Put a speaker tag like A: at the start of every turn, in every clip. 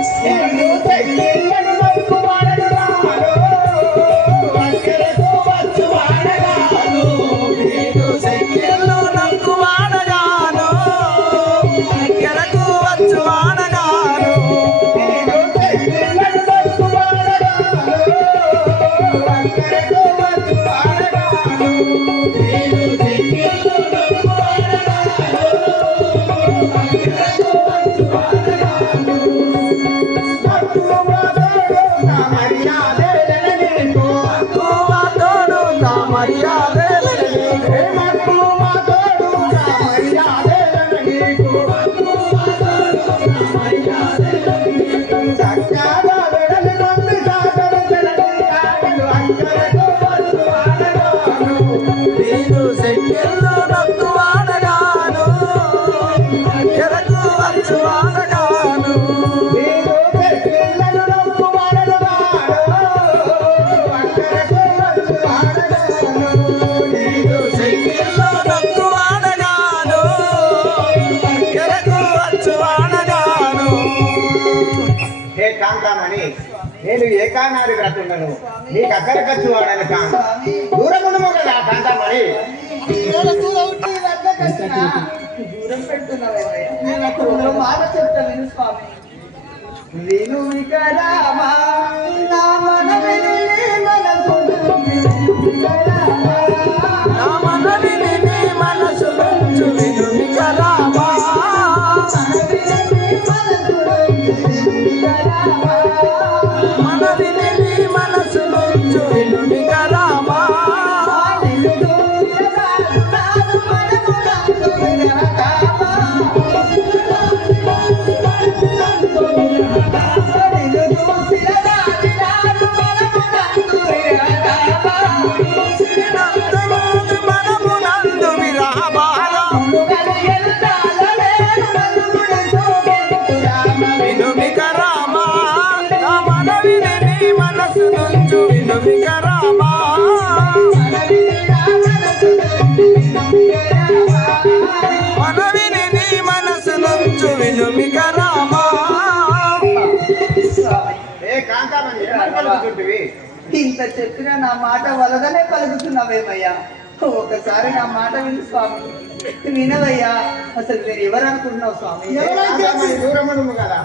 A: It's never taking నేను
B: ఏకానారి వ్రతున్నాను నీకు అక్కడ ఖర్చు వాడని కాను దూరం ఒక కదా
C: కాంత మరి. మాట చెప్తా విను స్వామి. ఇట్లా చెప్పిన నా మాట వలదనే పలుకుతున్నావేమయ్యా? ఒకసారి నా మాట విను స్వామి. వినవయ్యా అసలు నేను ఎవరనుకుంటున్నావు స్వామి?
B: దూరం కదా?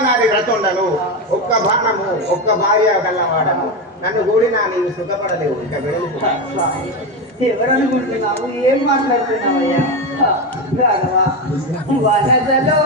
B: నాది వ్రతుండను ఒక్క బాణము ఒక్క భార్య గల్లవాడను నన్ను కూడినా నీవు సుఖపడలేవు ఇంకా
C: ఎవరనుకుంటున్నావు? ఏం మాట్లాడుతున్నావయ్యా? వనసలో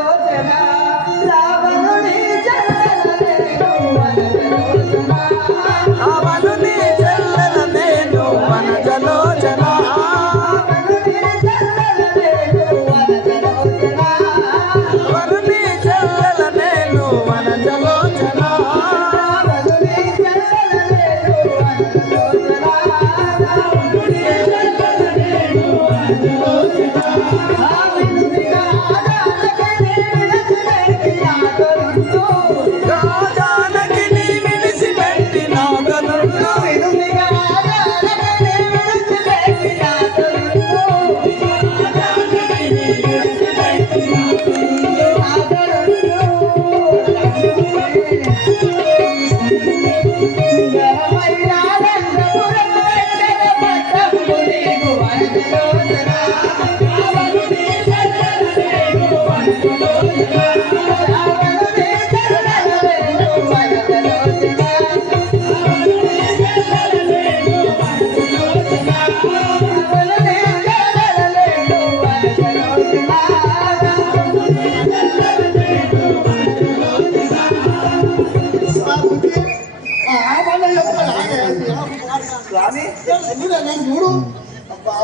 D: ఎందుకు నేను చూడు.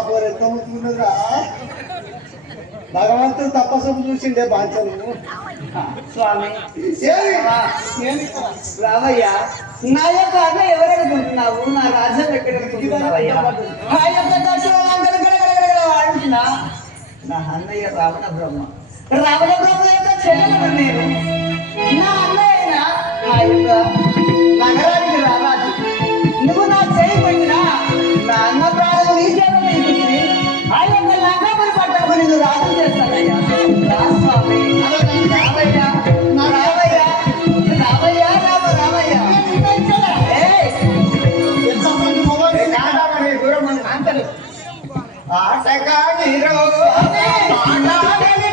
D: పోరు ఎంత ముట్టుకున్నదా భగవంతుడు తపస్సు చూసిండే బాంచను
C: స్వామి?
D: ఏది?
C: రామయ్య నా యొక్క అన్న ఎవరనుకుంటున్నావు? నా రాజ్యం ఎక్కడ అనుకుంటున్నావయ్యా ఆ యొక్క దర్శనం అంటున్నా. నా అన్నయ్య రావణ బ్రహ్మ. రావణ బ్రహ్మ యొక్క చెల్లెలు నేను. నా అన్నయ్య ఆ యొక్క
B: ఆటగాడిరో ఆటాడని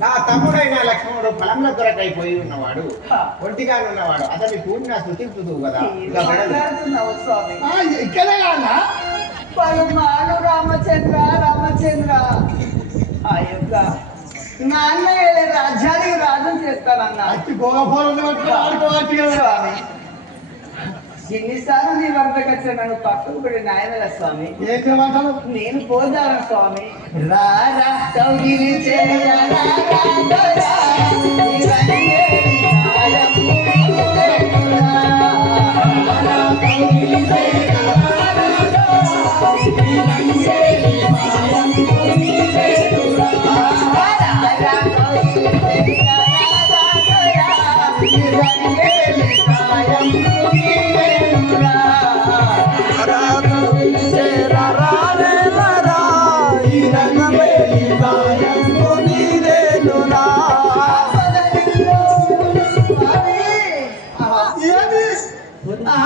B: నా తమ్ముడైన లక్ష్మణుడు ఫలంలో దొరకైపోయి ఉన్నవాడు ఒంటిగా ఉన్నవాడు అతని పూర్ణ స్థుతించుదు కదా
D: ఇక్కడే కాదా
C: రామచంద్ర రామచంద్ర. ఆ యొక్క. నా అన్నయ్య రాజ్యానికి రాజు చేస్తానన్నా. ఎన్నిసార్లు నీ వద్దకు వచ్చా నన్ను పక్కకు పెట్టి న్యాయమేల స్వామి?
D: ఏం
C: నేను పోదాను స్వామి. రారా నీ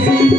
D: Thank you.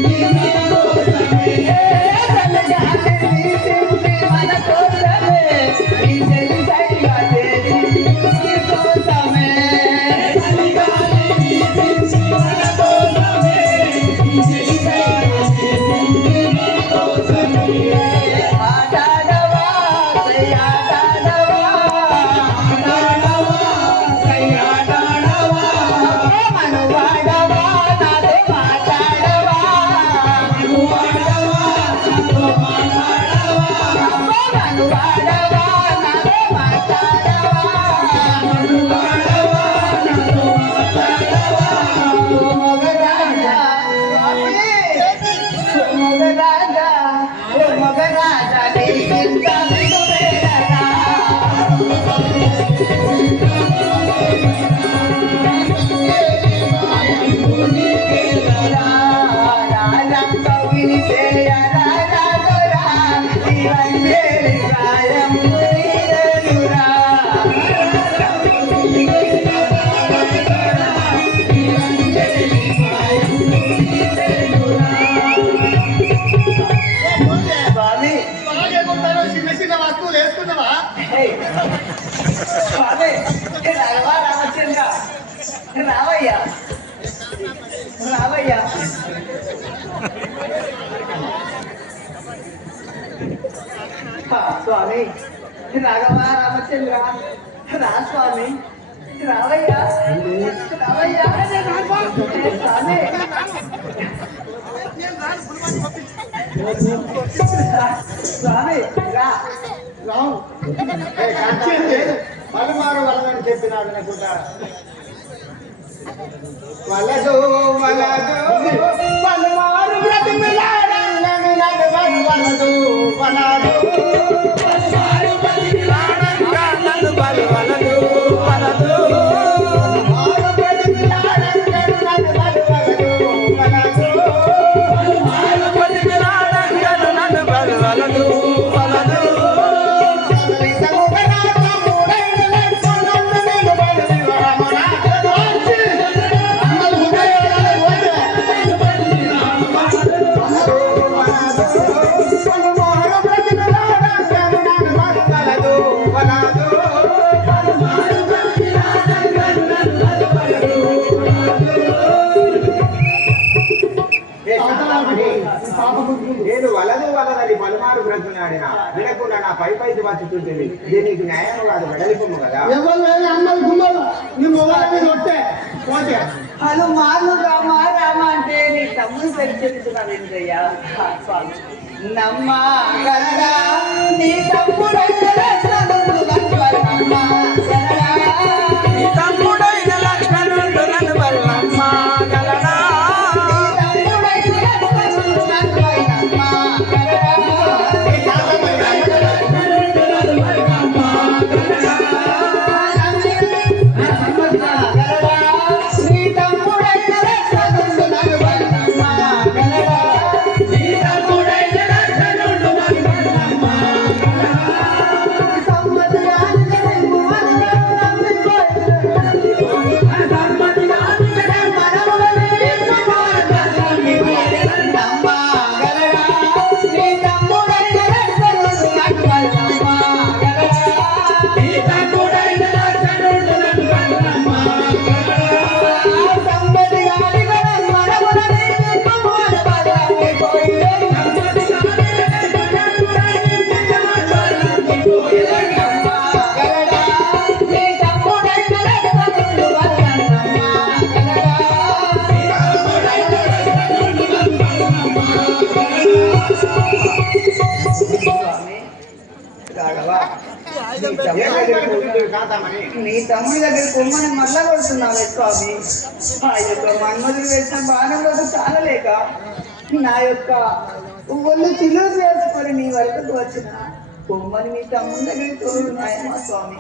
C: రావయ్యా రావయ్యా స్వామి రాఘవా రామచంద్ర రా స్వామి రావయ్యా రావయ్యా స్వామి స్వామి రా.
D: రావు.
B: ఏ, పలుమారు వలదని చెప్పినా వినకుండా. వలదు వలదు. పలుమారు వలదు వలదు
A: పలుమారు
B: నేను వలదు వలదని పలుమారు బ్రతున్నాడిన వినకుండా నా పై పైకి వచ్చుతుంటుంది దీనికి న్యాయం కాదు వెడలిపోము కదా.
D: ఎవరు అమ్మలు గుమ్మలు. నీ మొగల మీద కొట్టే పోతే.
C: హలో మాను రామ రామ అంటే నీ తమ్ముడు చెప్తున్నావు ఏంటయ్యా? స్వామి. నమ్మ. నీ తమ్ముడు తమ్ముడి దగ్గర కొమ్మని మళ్ళా కొడుతున్నావు స్వామి. ఆ యొక్క మన్మధుడు వేసిన బాణంలో చాలలేక నా యొక్క ఒళ్ళు చిలువ చేసుకొని నీ వరకు వచ్చిన కొమ్మని మీ తమ్ముడి దగ్గర తోడు నాయమా స్వామి.